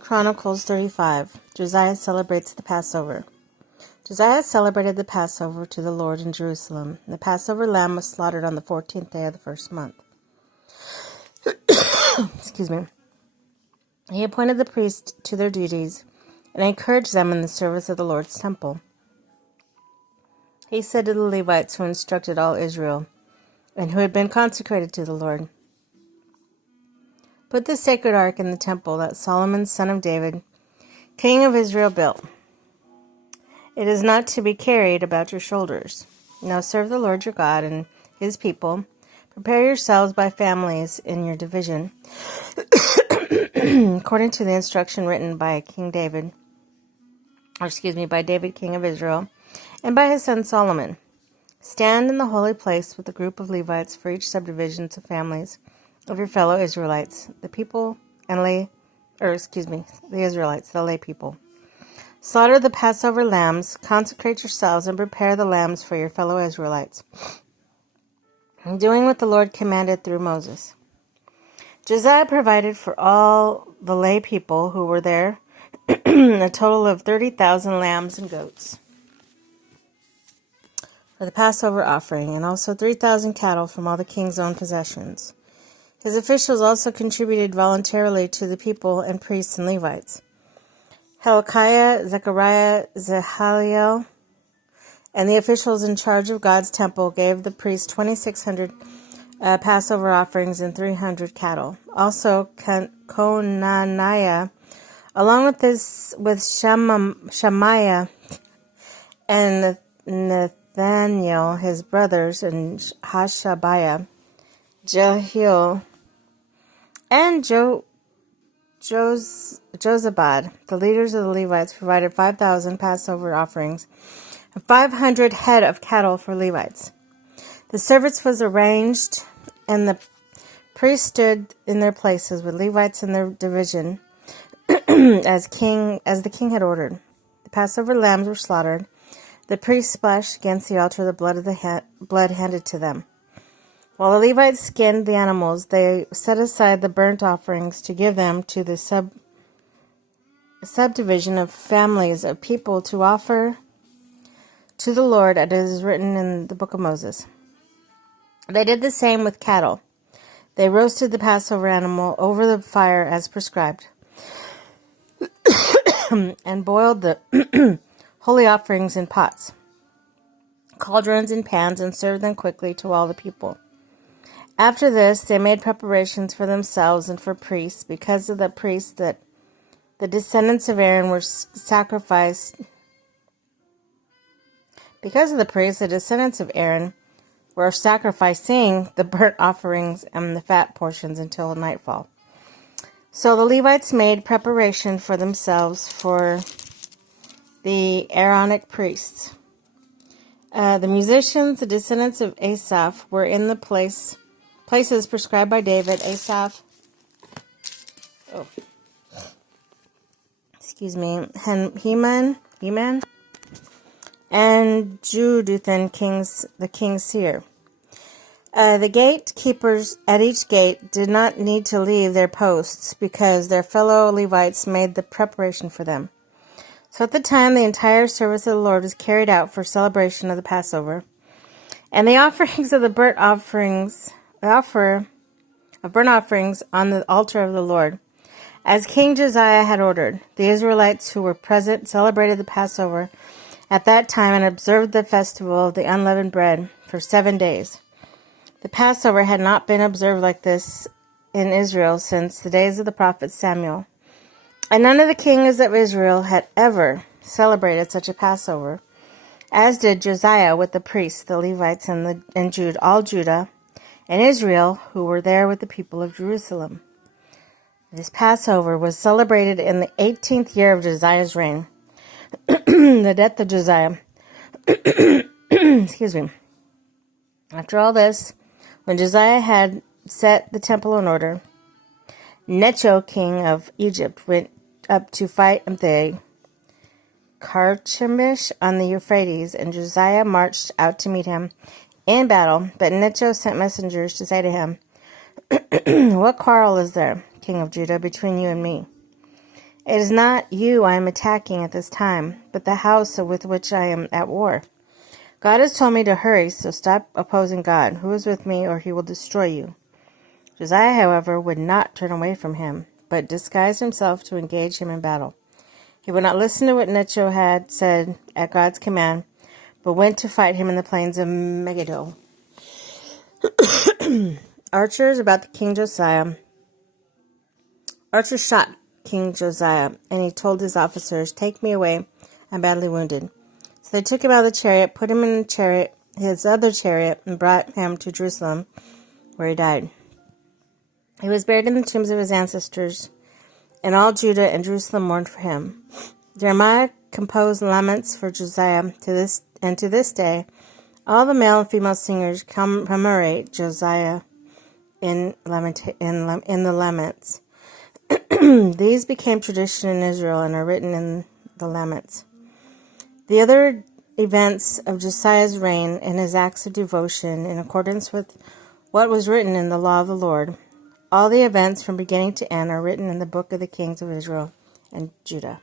Chronicles 35. Josiah celebrates the Passover. Josiah celebrated the Passover to the Lord in Jerusalem. The Passover lamb was slaughtered on the 14th day of the first month. Excuse me. He appointed the priests to their duties and encouraged them in the service of the Lord's temple. He said to the Levites who instructed all Israel and who had been consecrated to the Lord, "Put the sacred ark in the temple that Solomon, son of David, king of Israel, built. It is not to be carried about your shoulders. Now serve the Lord your God and his people. Prepare yourselves by families in your division, according to the instruction written by by David, king of Israel, and by his son Solomon. Stand in the holy place with a group of Levites for each subdivision of families of your fellow Israelites, the Israelites, the lay people. Slaughter the Passover lambs, consecrate yourselves, and prepare the lambs for your fellow Israelites, doing what the Lord commanded through Moses." Josiah provided for all the lay people who were there a total of 30,000 lambs and goats for the Passover offering, and also 3,000 cattle from all the king's own possessions. His officials also contributed voluntarily to the people and priests and Levites. Hilkiah, Zechariah, Zehaliel, and the officials in charge of God's temple gave the priests 2,600 Passover offerings and 300 cattle. Also, Conaniah, along with Shemaiah and Nathaniel, his brothers, and Hashabiah, Jehiel, and Jozabad, the leaders of the Levites, provided 5,000 Passover offerings and 500 head of cattle for Levites. The service was arranged, and the priests stood in their places with Levites in their division, as the king had ordered. The Passover lambs were slaughtered. The priests splashed against the altar the blood handed to them. While the Levites skinned the animals, they set aside the burnt offerings to give them to the subdivision of families of people to offer to the Lord, as it is written in the book of Moses. They did the same with cattle. They roasted the Passover animal over the fire as prescribed, and boiled the holy offerings in pots, cauldrons, and pans, and served them quickly to all the people. After this, they made preparations for themselves and for priests, because of the priests that the descendants of Aaron were sacrificed. Because of the priests, the descendants of Aaron were sacrificing the burnt offerings and the fat portions until nightfall. So the Levites made preparation for themselves for the Aaronic priests. The musicians, the descendants of Asaph, were in the places prescribed by David. Heman, and Jeduthun, the king's seer. The gatekeepers at each gate did not need to leave their posts, because their fellow Levites made the preparation for them. So at the time, the entire service of the Lord was carried out for celebration of the Passover, and the offerings of the burnt offerings on the altar of the Lord, as King Josiah had ordered. The Israelites who were present celebrated the Passover at that time and observed the festival of the unleavened bread for 7 days. The Passover had not been observed like this in Israel since the days of the prophet Samuel, and none of the kings of Israel had ever celebrated such a Passover, as did Josiah with the priests, the Levites, and all Judah and Israel who were there with the people of Jerusalem. This Passover was celebrated in the 18th year of Josiah's reign. The death of Josiah. Excuse me. After all this, when Josiah had set the temple in order, Necho, king of Egypt, went up to fight the Carchemish on the Euphrates, and Josiah marched out to meet him in battle. But Necho sent messengers to say to him, "What quarrel is there, king of Judah, between you and me?" It is not you I am attacking at this time, but the house with which I am at war. God has told me to hurry, so stop opposing God, who is with me, or he will destroy you." Josiah, however, would not turn away from him, but disguised himself to engage him in battle. He would not listen to what Necho had said at God's command, but went to fight him in the plains of Megiddo. Archers shot King Josiah, and he told his officers, "Take me away, I'm badly wounded." So they took him out of the chariot, put him in his other chariot, and brought him to Jerusalem, where he died. He was buried in the tombs of his ancestors, and all Judah and Jerusalem mourned for him. Jeremiah composed laments for Josiah to this day. All the male and female singers commemorate Josiah in the laments. These became tradition in Israel and are written in the laments. The other events of Josiah's reign and his acts of devotion in accordance with what was written in the law of the Lord, all the events from beginning to end are written in the book of the kings of Israel and Judah.